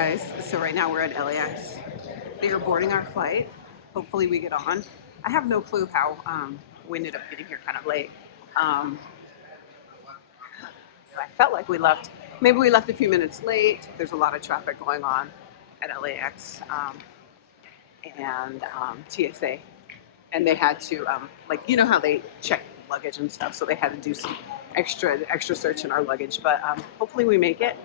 guys, so right now we're at LAX. They are boarding our flight. Hopefully we get on. I have no clue how we ended up getting here kind of late. Um, I felt like we left, maybe we left a few minutes late. There's a lot of traffic going on at LAX and TSA. And they had to, like, you know how they check luggage and stuff, so they had to do some extra search in our luggage. But hopefully we make it.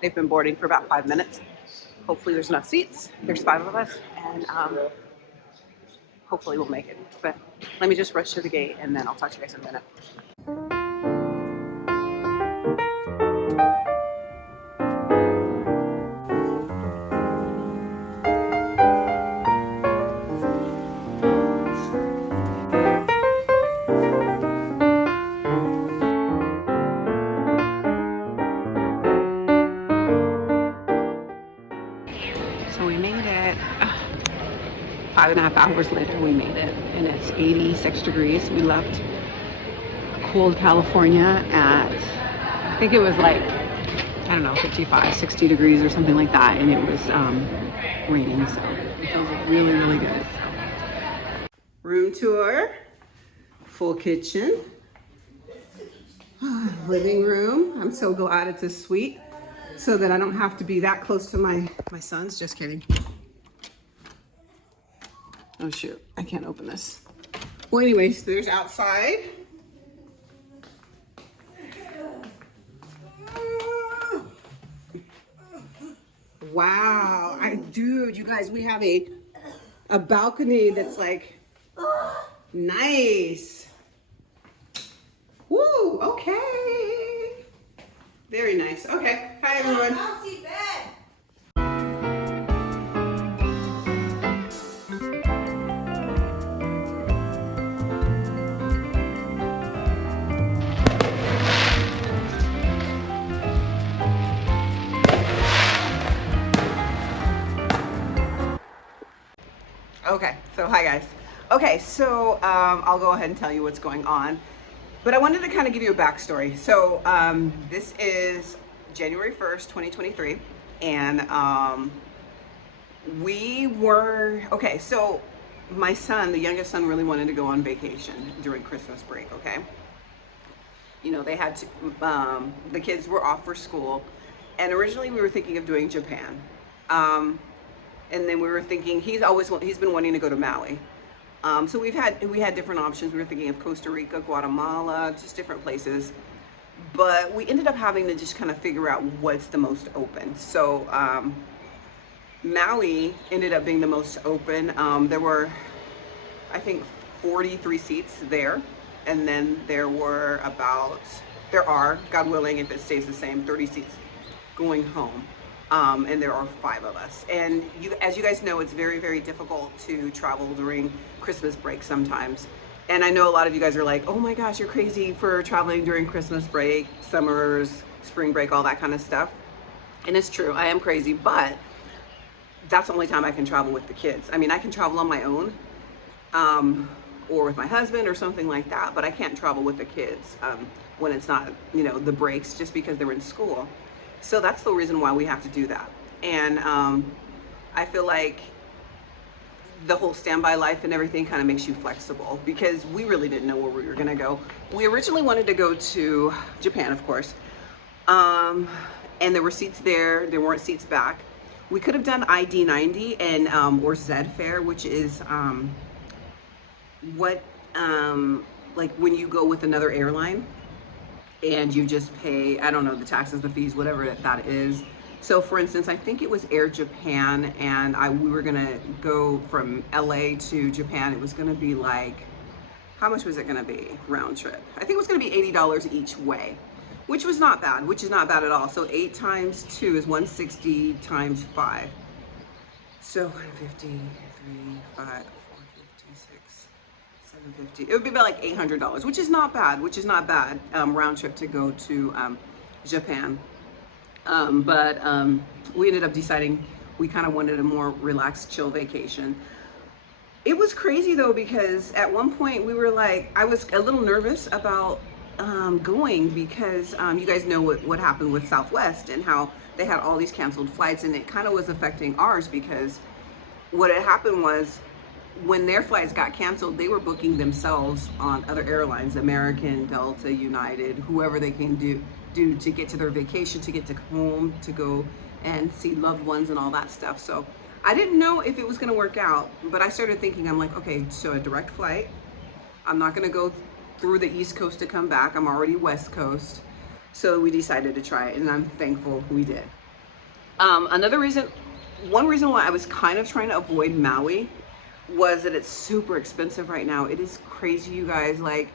They've been boarding for about 5 minutes. Hopefully there's enough seats. There's 5 of us, and hopefully we'll make it. But let me just rush to the gate, and then I'll talk to you guys in a minute. So we made it. 5.5 hours later, we made it, and it's 86 degrees. We left cold California at, I think it was like, I don't know, 55, 60 degrees or something like that, and it was raining, so it feels really, really good. Room tour, full kitchen, living room. I'm so glad it's a suite so that I don't have to be that close to my sons. Just kidding. Oh shoot, I can't open this. Well, anyways, there's outside. Wow, dude, you guys, we have a balcony that's like nice. Woo, okay. Very nice. Okay, hi everyone. Okay, so hi guys. Okay, so I'll go ahead and tell you what's going on. But I wanted to kind of give you a backstory. So this is January 1st, 2023. And okay, so my son, the youngest son, really wanted to go on vacation during Christmas break, okay? You know, they had to, the kids were off for school. And originally we were thinking of doing Japan. And then we were thinking, he's been wanting to go to Maui. So we had different options. We were thinking of Costa Rica, Guatemala, just different places. But we ended up having to just kind of figure out what's the most open. So Maui ended up being the most open. There were, I think, 43 seats there. And then there are, God willing, if it stays the same, 30 seats going home. And there are 5 of us. And as you guys know, it's very, very difficult to travel during Christmas break sometimes. And I know a lot of you guys are like, oh my gosh, you're crazy for traveling during Christmas break, summers, spring break, all that kind of stuff. And it's true, I am crazy, but that's the only time I can travel with the kids. I mean, I can travel on my own, or with my husband or something like that, but I can't travel with the kids when it's not, you know, the breaks, just because they're in school. So that's the reason why we have to do that. And I feel like the whole standby life and everything kind of makes you flexible, because we really didn't know where we were gonna go. We originally wanted to go to Japan, of course. And there were seats there, there weren't seats back. We could have done ID 90 and or Z fare, which is like when you go with another airline and you just pay, I don't know, the taxes, the fees, whatever that is. So for instance, I think it was Air Japan, and we were gonna go from LA to Japan. It was gonna be like, how much was it gonna be round trip? I think it was gonna be $80 each way, which was not bad, which is not bad at all. So 8 times 2 is 160 times 5. So 150, 3, 5, 4, 56, 750. It would be about like $800, which is not bad, round trip to go to Japan. But we ended up deciding we kind of wanted a more relaxed, chill vacation. It was crazy though, because at one point we were like, I was a little nervous about going because you guys know what happened with Southwest and how they had all these canceled flights, and it kind of was affecting ours because what had happened was when their flights got canceled, they were booking themselves on other airlines, American, Delta, United, whoever they can do to get to their vacation, to get to home, to go and see loved ones and all that stuff. So I didn't know if it was going to work out, but I started thinking, I'm like, okay, so a direct flight, I'm not going to go through the East Coast to come back. I'm already West Coast. So we decided to try it, and I'm thankful we did. One reason why I was kind of trying to avoid Maui was that it's super expensive right now. It is crazy, you guys. Like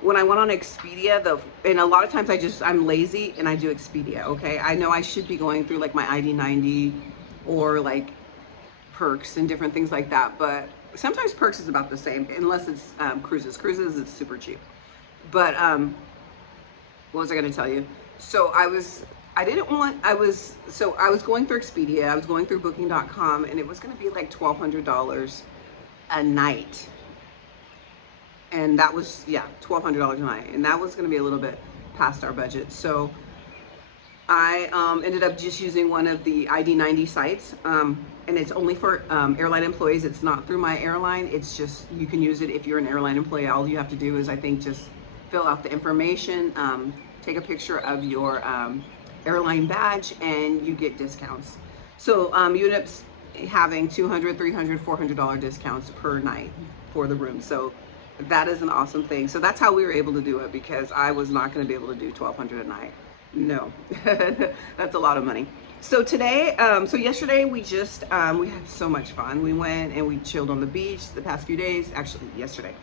when I went on Expedia, and a lot of times I'm lazy and I do Expedia, okay? I know I should be going through like my ID90 or like Perks and different things like that, but sometimes Perks is about the same unless it's cruises. Cruises, it's super cheap. But what was I going to tell you? So I was going through Expedia, I was going through booking.com, and it was going to be like $1,200 a night. And that was, yeah, $1,200 a night. And that was going to be a little bit past our budget. So I ended up just using one of the ID90 sites. And it's only for airline employees. It's not through my airline. It's just, you can use it if you're an airline employee. All you have to do is, I think, just fill out the information, take a picture of your airline badge, and you get discounts. So you end up having $200, $300, $400 discounts per night for the room. So that is an awesome thing. So that's how we were able to do it, because I was not going to be able to do $1,200 a night. No, that's a lot of money. So today, so yesterday we just, we had so much fun. We went and we chilled on the beach the past few days, actually yesterday.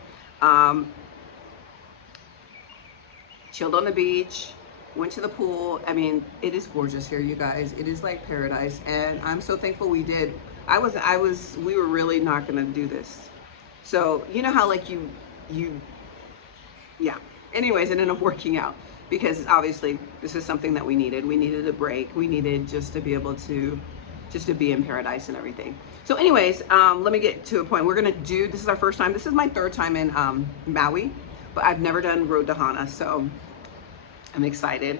Chilled on the beach, went to the pool. I mean, it is gorgeous here, you guys. It is like paradise, and I'm so thankful we did. We were really not gonna do this. So, you know how like yeah. Anyways, it ended up working out, because obviously this is something that we needed. We needed a break. We needed just to be able to, just to be in paradise and everything. So anyways, let me get to a point. This is our first time. This is my third time in Maui, but I've never done Road to Hana, so I'm excited.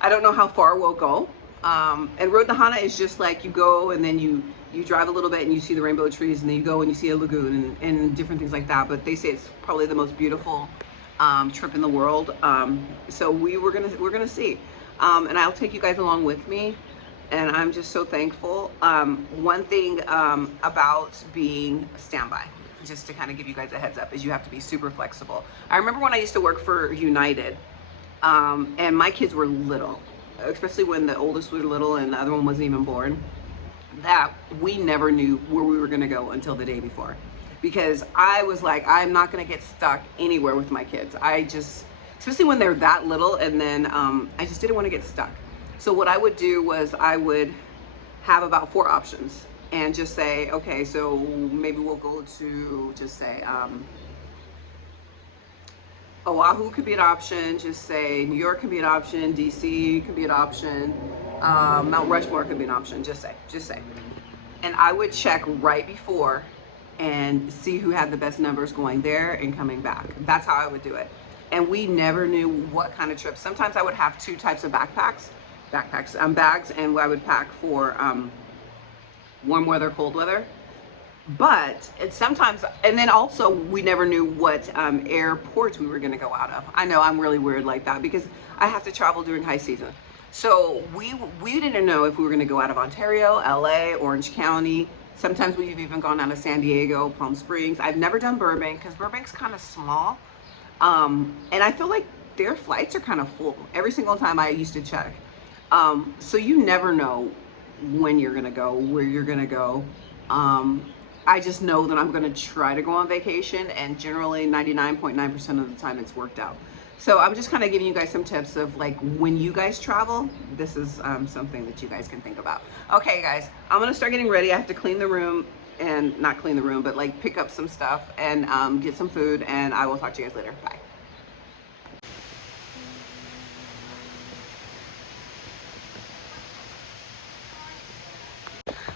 I don't know how far we'll go. And Road to Hana is just like you go and then you drive a little bit and you see the rainbow trees, and then you go and you see a lagoon and different things like that. But they say it's probably the most beautiful trip in the world. So we're gonna see. And I'll take you guys along with me. And I'm just so thankful. One thing about being a standby, just to kind of give you guys a heads up, is you have to be super flexible. I remember when I used to work for United, and my kids were little, especially when the oldest was little and the other one wasn't even born, that we never knew where we were gonna go until the day before. Because I was like, I'm not gonna get stuck anywhere with my kids. Especially when they're that little, and then I just didn't wanna get stuck. So what I would do was I would have about 4 options and just say, okay, so maybe we'll go to, just say, Oahu could be an option, just say New York could be an option, DC could be an option, Mount Rushmore could be an option, just say. And I would check right before and see who had the best numbers going there and coming back. That's how I would do it. And we never knew what kind of trips. Sometimes I would have 2 types of bags, and I would pack for warm weather, cold weather. But it's sometimes, and then also we never knew what airports we were gonna go out of. I know I'm really weird like that because I have to travel during high season. So we didn't know if we were gonna go out of Ontario, LA, Orange County. Sometimes we've even gone out of San Diego, Palm Springs. I've never done Burbank because Burbank's kind of small. And I feel like their flights are kind of full every single time I used to check. So you never know when you're gonna go, where you're gonna go. I just know that I'm gonna try to go on vacation, and generally 99.9% of the time it's worked out. So I'm just kind of giving you guys some tips of like when you guys travel, this is something that you guys can think about. Okay guys, I'm gonna start getting ready. I have to clean the room, and not clean the room, but like pick up some stuff and get some food, and I will talk to you guys later. Bye.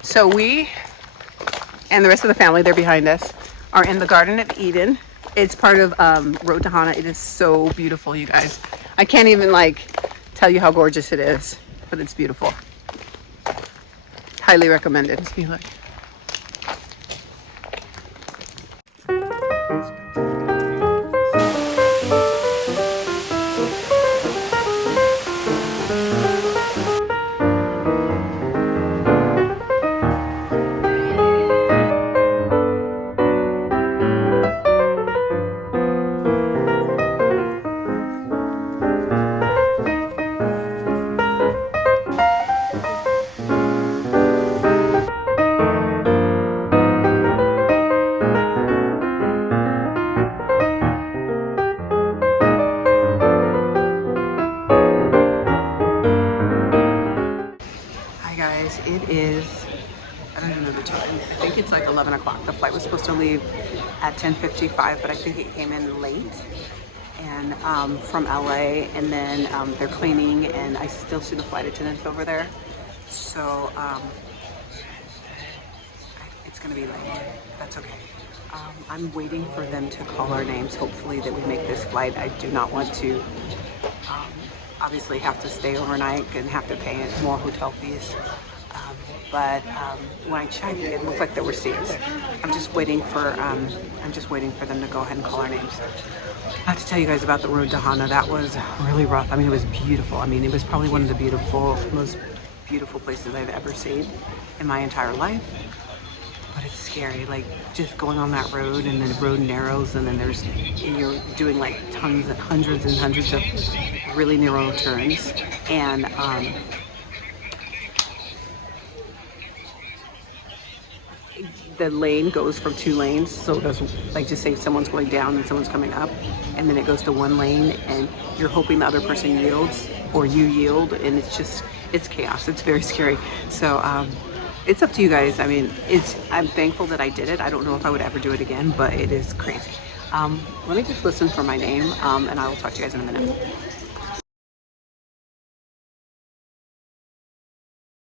So we and the rest of the family, they're behind us, are in the Garden of Eden. It's part of Road to Hana. It is so beautiful, you guys. I can't even like tell you how gorgeous it is, but it's beautiful. Highly recommended. See, look. It is, I don't even know the time. I think it's like 11 o'clock. The flight was supposed to leave at 10:55, but I think it came in late and from LA, and then they're cleaning, and I still see the flight attendants over there. So it's gonna be late. That's okay. I'm waiting for them to call our names. Hopefully that we make this flight. I do not want to obviously have to stay overnight and have to pay more hotel fees. But when I checked, it looked like there were seats. I'm just waiting for them to go ahead and call our names. I have to tell you guys about the road to Hana. That was really rough. I mean, it was beautiful. I mean, it was probably one of the most beautiful places I've ever seen in my entire life. But it's scary, like just going on that road, and then the road narrows, and then you're doing like hundreds and hundreds of really narrow turns, and the lane goes from 2 lanes, so it goes, like, just say someone's going down and someone's coming up, and then it goes to 1 lane, and you're hoping the other person yields or you yield, and it's chaos. It's very scary. So it's up to you guys. I mean, I'm thankful that I did it. I don't know if I would ever do it again, but it is crazy. Let me just listen for my name, and I will talk to you guys in a minute.